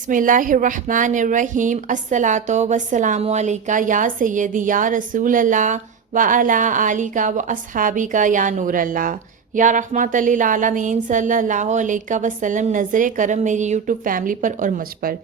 बिस्मिल्लाहिर्रहमानिर्रहीम अस्सलातु वस्सलामु अलैका या सय्यदी या रसूल अल्लाह व अला आलिका व अस्हाबिका या नूर अल्लाह या रहमतल लिल आलमीन सल्लल्लाहु अलैहि वसल्लम। नज़र करम मेरी यूट्यूब फैमिली पर और मुझ पर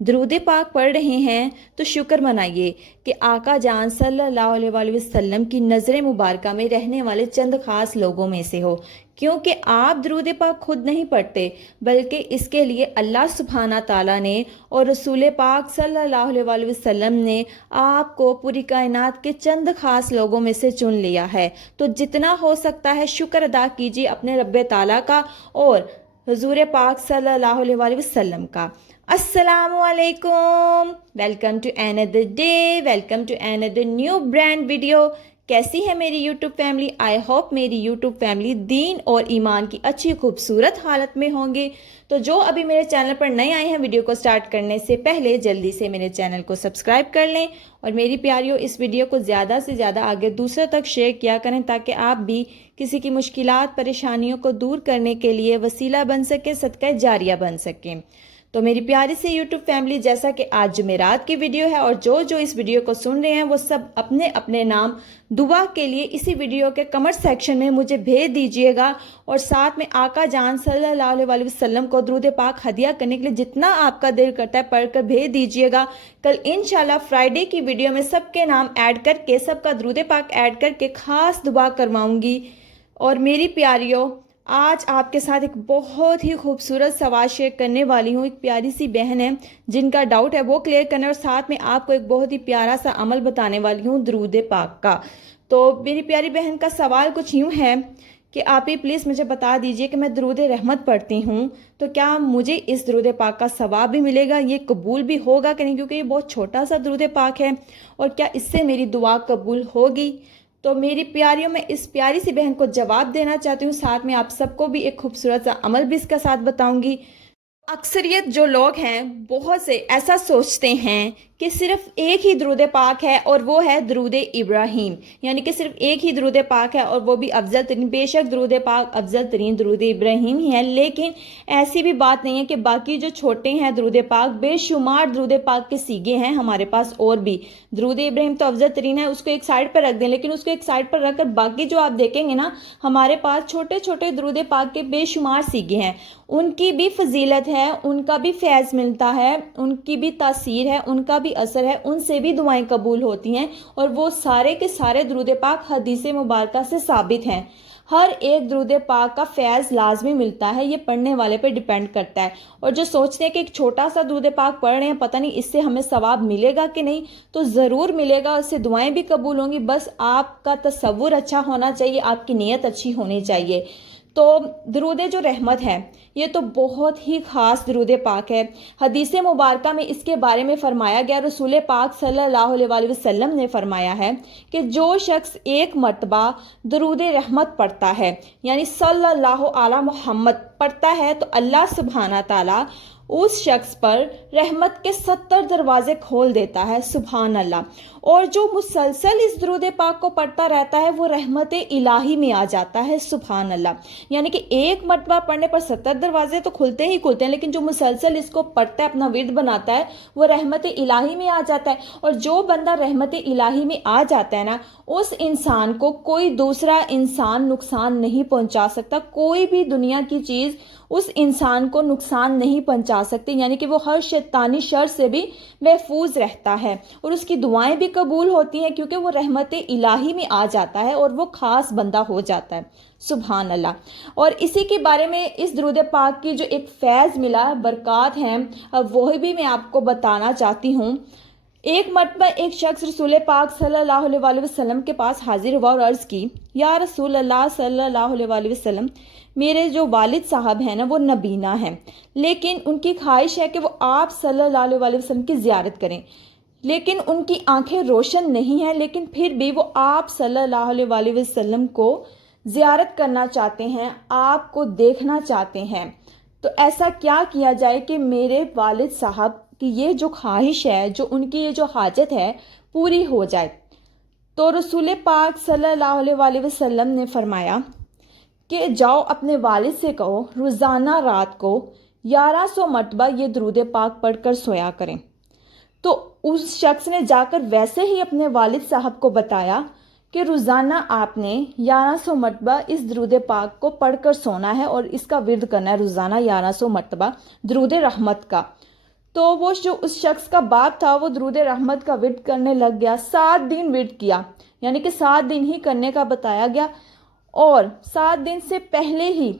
दरूद पाक पढ़ रहे हैं तो शुक्र मनाइए कि आका जान सल्लल्लाहु अलैहि वसल्लम की नज़र मुबारक में रहने वाले चंद ख़ास लोगों में से हो, क्योंकि आप दरूद पाक खुद नहीं पढ़ते बल्कि इसके लिए अल्लाह सुब्हाना ताला ने और रसूल पाक सल्लल्लाहु अलैहि वसल्लम ने आपको पूरी कायनात के चंद ख़ास लोगों में से चुन लिया है। तो जितना हो सकता है शुक्र अदा कीजिए अपने रब्बे ताला का और हुजूर पाक सल्लल्लाहु अलैहि वसल्लम का। अस्सलामु अलैकुम, welcome to another day, welcome to another new brand video. कैसी है मेरी यूट्यूब फैमिली? आई होप मेरी यूट्यूब फैमिली दीन और ईमान की अच्छी खूबसूरत हालत में होंगे। तो जो अभी मेरे चैनल पर नए आए हैं, वीडियो को स्टार्ट करने से पहले जल्दी से मेरे चैनल को सब्सक्राइब कर लें और मेरी प्यारियों इस वीडियो को ज़्यादा से ज़्यादा आगे दूसरों तक शेयर किया करें ताकि आप भी किसी की मुश्किलात परेशानियों को दूर करने के लिए वसीला बन सके, सदका जारिया बन सकें। तो मेरी प्यारी से यूट्यूब फैमिली, जैसा कि आज जुमेरात की वीडियो है और जो इस वीडियो को सुन रहे हैं वो सब अपने अपने नाम दुआ के लिए इसी वीडियो के कमेंट सेक्शन में मुझे भेज दीजिएगा और साथ में आका जान सल्लल्लाहु अलैहि वसल्लम को दरूद पाक हदिया करने के लिए जितना आपका दिल करता है पढ़कर भेज दीजिएगा। कल इंशाल्लाह फ्राइडे की वीडियो में सबके नाम ऐड करके, सबका दरूद पाक ऐड करके ख़ास दुआ करवाऊँगी। और मेरी प्यारियों, आज आपके साथ एक बहुत ही खूबसूरत सवाल शेयर करने वाली हूँ। एक प्यारी सी बहन है जिनका डाउट है वो क्लियर करना और साथ में आपको एक बहुत ही प्यारा सा अमल बताने वाली हूँ दरूद पाक का। तो मेरी प्यारी बहन का सवाल कुछ यूँ है कि आप ही प्लीज़ मुझे बता दीजिए कि मैं दरूद रहमत पढ़ती हूँ तो क्या मुझे इस दरूद पाक का सवाब भी मिलेगा, ये कबूल भी होगा कि नहीं, क्योंकि ये बहुत छोटा सा दरूद पाक है और क्या इससे मेरी दुआ कबूल होगी। तो मेरी प्यारियों, मैं इस प्यारी सी बहन को जवाब देना चाहती हूँ, साथ में आप सबको भी एक खूबसूरत सा अमल भी इसका साथ बताऊंगी। अक्सरियत जो लोग हैं बहुत से ऐसा सोचते हैं कि सिर्फ एक ही दरूद पाक है और वो है दरूद इब्राहीम, यानी कि सिर्फ एक ही दरूद पाक है और वो भी अफजल तरीन। बेशक दरूद पाक अफजल तरीन दरूद इब्राहीम ही है, लेकिन ऐसी भी बात नहीं है कि बाकी जो छोटे हैं दरूद पाक, बेशुमार दरूद पाक के सीगे हैं हमारे पास और भी। दरूद इब्राहीम तो अफजल तरीन है, उसको एक साइड पर रख दें, लेकिन उसको एक साइड पर रखकर बाकी जो आप देखेंगे ना, हमारे पास छोटे छोटे दरूद पाक के बेशुमार सीगे हैं। उनकी भी फजीलत है, उनका भी फैज़ मिलता है, उनकी भी तासीर है, उनका भी असर है, उनसे भी दुआएं कबूल होती हैं और वो सारे के सारे दरूद पाक हदीस मुबारक से साबित हैं। हर एक दरूद पाक का फैज़ लाजमी मिलता है, ये पढ़ने वाले पे डिपेंड करता है। और जो सोचते हैं कि एक छोटा सा दरूद पाक पढ़ रहे हैं, पता नहीं इससे हमें सवाब मिलेगा कि नहीं, तो ज़रूर मिलेगा, उससे दुआएं भी कबूल होंगी। बस आपका तसव्वुर अच्छा होना चाहिए, आपकी नीयत अच्छी होनी चाहिए। तो दरूद जो रहमत है ये तो बहुत ही ख़ास दरूद पाक है। हदीस मुबारक में इसके बारे में फ़रमाया गया, रसूल पाक सल्लल्लाहु अलैहि वसल्लम ने फरमाया है कि जो शख्स एक मरतबा दरूद रहमत पढ़ता है, यानी सल्लल्लाहु अला मुहम्मद पढ़ता है, तो अल्लाह सुब्हाना ताला उस शख्स पर रहमत के 70 दरवाजे खोल देता है। सुभान अल्लाह। और जो मुसलसल इस दरूद पाक को पढ़ता रहता है वो रहमत इलाही में आ जाता है। सुभान अल्लाह। यानी कि एक मरतबा पढ़ने पर 70 दरवाजे तो खुलते ही खुलते हैं, लेकिन जो मुसलसल इसको पढ़ता है, अपना विर्द बनाता है, वो रहमत इलाही में आ जाता है। और जो बंदा रहमत इलाही में आ जाता है ना, उस इंसान को कोई दूसरा इंसान नुकसान नहीं पहुंचा सकता, कोई भी दुनिया की चीज़ उस इंसान को नुकसान नहीं पहुंचा सकती। यानी कि वो हर शैतानी शर से भी महफूज रहता है और उसकी दुआएं भी कबूल होती हैं, क्योंकि वो रहमत इलाही में आ जाता है और वो ख़ास बंदा हो जाता है। सुभान अल्लाह। और इसी के बारे में इस दरूद पाक की जो एक फैज़ मिला, बरक़ात हैं, अब वही भी मैं आपको बताना चाहती हूँ। एक मरतबा एक शख्स रसूल पाक सल्लल्लाहु अलैहि वसल्लम के पास हाजिर हुआ और अर्ज़ की, या रसूल अल्लाह सल्लल्लाहु अलैहि वसल्लम, मेरे जो वालिद साहब हैं ना वो नबीना हैं, लेकिन उनकी ख्वाहिश है कि वो आप सल्लल्लाहु अलैहि वसल्लम की ज़ियारत करें, लेकिन उनकी आंखें रोशन नहीं हैं, लेकिन फिर भी वो आप सल्लल्लाहु अलैहि वसल्लम को ज़ियारत करना चाहते हैं, आपको देखना चाहते हैं। तो ऐसा क्या किया जाए कि मेरे वालिद साहब की ये जो ख्वाहिश है, जो उनकी ये जो हाजत है, पूरी हो जाए। तो रसूल पाक सल्लल्लाहु अलैहि वसल्लम ने फरमाया कि जाओ अपने वालिद से कहो रोज़ाना रात को 1100 مرتبہ یہ درود پاک پڑھ کر سویا کریں۔ تو اس شخص نے جا کر ویسے ہی اپنے والد صاحب کو بتایا کہ روزانہ آپ نے 1100 مرتبہ اس درود پاک کو پڑھ کر سونا ہے اور اس کا ورد کرنا ہے روزانہ 1100 مرتبہ درود رحمت کا۔ تو وہ جو اس شخص کا باپ تھا وہ درود رحمت کا ورد کرنے لگ گیا، 7 دن ورد کیا، یعنی کہ 7 دن ہی کرنے کا بتایا گیا، اور 7 دن سے پہلے ہی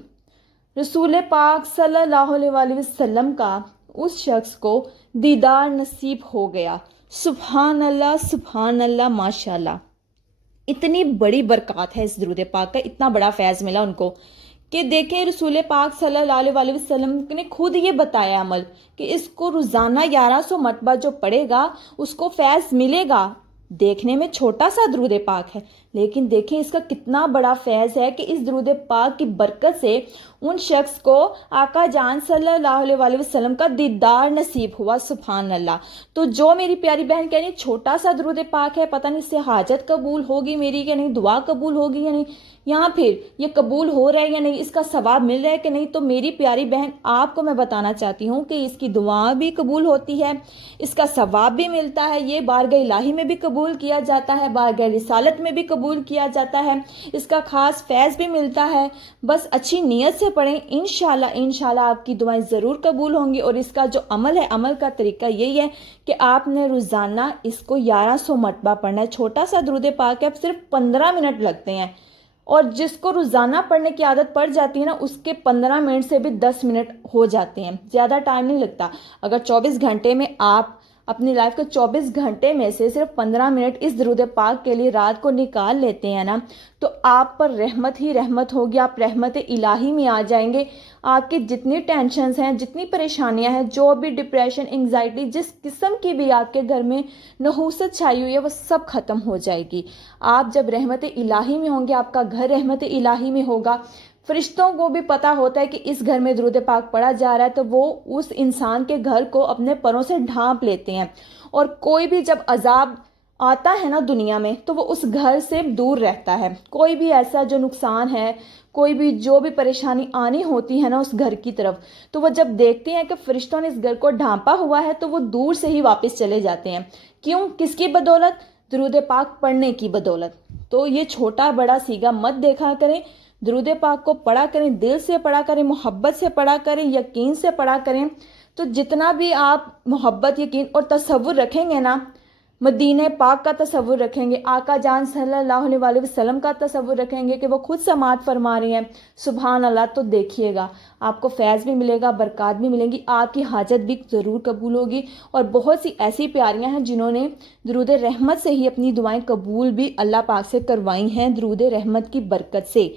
رسول پاک صلی اللہ علیہ وآلہ وسلم کا اس شخص کو دیدار نصیب ہو گیا۔ سبحان اللہ ماشاءاللہ، اتنی بڑی برکات ہے اس درود پاک کا، اتنا بڑا فیض ملا ان کو کہ دیکھیں رسول پاک صلی اللہ علیہ وآلہ وسلم نے خود یہ بتایا عمل کہ اس کو روزانہ 1100 مرتبہ جو پڑھے گا اس کو فیض ملے گا۔ دیکھنے میں چھوٹا سا درود پاک ہے، لیکن دیکھیں اس کا کتنا بڑا فیض ہے کہ اس درود پاک کی برکت سے ان شخص کو آقا جان صلی اللہ علیہ وآلہ وسلم کا دیدار نصیب ہوا۔ سبحان اللہ۔ تو جو میری پیاری بہن کہہ رہی ہے چھوٹا سا درود پاک ہے، پتہ نہیں اس سے حاجت قبول ہوگی میری کہ نہیں، دعا قبول ہوگی یا نہیں، یہاں پھر یہ قبول ہو رہا ہے یا نہیں، اس کا ثواب مل رہا ہے کہ نہیں، تو میری پیاری بہن آپ کو میں بتانا چاہتی ہوں کہ اس کی دعا بھی قبول ہوتی ہے، اس کا ثواب بھی ملتا ہے، یہ بارگاہ الہی میں بھی قبول کیا جاتا ہے، بارگاہ رسالت میں بھی قبول کیا جاتا ہے، اس کا خاص فیض بھی ملتا ہے۔ بس اچھی نیت سے پڑھیں، انشاءاللہ آپ کی دعائیں ضرور قبول ہوں گی۔ اور اس کا جو عمل ہے، عمل کا طریقہ یہی ہے کہ آپ نے روزانہ اس کو 1100 مرتبہ پڑھنا ہے۔ چھوٹا سا درود پاک ہے، صرف 15 منٹ لگتے ہیں، اور جس کو روزانہ پڑھنے کی عادت پڑ جاتی ہے نا، اس کے 15 منٹ سے بھی 10 منٹ ہو جاتے ہیں، زیادہ ٹائم نہیں لگتا۔ اگر 24 گھنٹے میں آپ اپنی لائف کے 24 گھنٹے میں سے صرف 15 منٹ اس درود پاک کے لیے رات کو نکال لیتے ہیں نا، تو آپ پر رحمت ہی رحمت ہوگی، آپ رحمت الہی میں آ جائیں گے۔ آپ کی جتنی ٹینشنز ہیں، جتنی پریشانیاں ہیں، جو بھی ڈپریشن، انگزائٹی، جس قسم کی بھی آپ کے گھر میں نحوست چھائی ہوئی ہے، وہ سب ختم ہو جائے گی۔ آپ جب رحمت الہی میں ہوں گے، آپ کا گھر رحمت الہی میں ہوگا، فرشتوں کو بھی پتہ ہوتا ہے کہ اس گھر میں درود پاک پڑھا جا رہا ہے، تو وہ اس انسان کے گھر کو اپنے پروں سے ڈھانپ لیتے ہیں، اور کوئی بھی جب عذاب آتا ہے نا دنیا میں، تو وہ اس گھر سے دور رہتا ہے۔ کوئی بھی ایسا جو نقصان ہے، کوئی بھی جو بھی پریشانی آنی ہوتی ہے نا اس گھر کی طرف، تو وہ جب دیکھتے ہیں کہ فرشتوں نے اس گھر کو ڈھانپا ہوا ہے، تو وہ دور سے ہی واپس چلے جاتے ہیں۔ کیوں؟ کس کی بدولت؟ درود پاک پڑھنے کی بدولت۔ تو یہ چھوٹا بڑا سیگا مت دیکھا کریں، درود پاک کو پڑھا کریں، دل سے پڑھا کریں، محبت سے پڑھا کریں، یقین سے پڑھا کریں۔ تو جتنا بھی آپ محبت، یقین اور تصور رکھیں گے نا، مدینہ پاک کا تصور رکھیں گے، آقا جان صلی اللہ علیہ وآلہ وسلم کا تصور رکھیں گے کہ وہ خود سماعت فرما رہی ہیں، سبحان اللہ، تو دیکھیے گا آپ کو فیض بھی ملے گا، برکات بھی ملیں گی، آپ کی حاجت بھی ضرور قبول ہوگی۔ اور بہت سی ایسی پیاریاں ہیں جنہوں نے درود رحمت سے ہی اپنی دعائیں قبول بھی اللہ پاک سے کروائی ہیں، درود رحمت کی برکت سے۔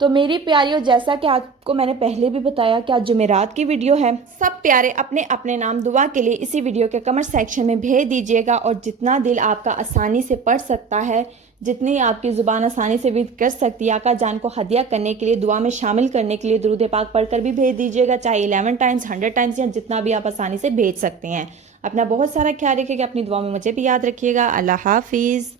تو میری پیاریوں، جیسا کہ آپ کو میں نے پہلے بھی بتایا کہ آج جمعرات کی ویڈیو ہے، سب پیارے اپنے اپنے نام دعا کے لیے اسی ویڈیو کے کمنٹ سیکشن میں بھیج دیجیے گا، اور جتنا دل آپ کا آسانی سے پڑھ سکتا ہے، جتنی آپ کی زبان آسانی سے ورد کر سکتی ہے، آقا جان کو ہدیہ کرنے کے لیے، دعا میں شامل کرنے کے لیے درود پاک پڑھ کر بھی بھیج دیجیے گا، چاہے 11 ٹائمز، 100 ٹائمز، یا جتنا بھی آپ آسانی سے بھیج سکتے ہیں۔ اپنا بہت سارا خیال رکھیے گا، اپنی دعا میں مجھے بھی یاد رکھیے گا۔ اللہ حافظ۔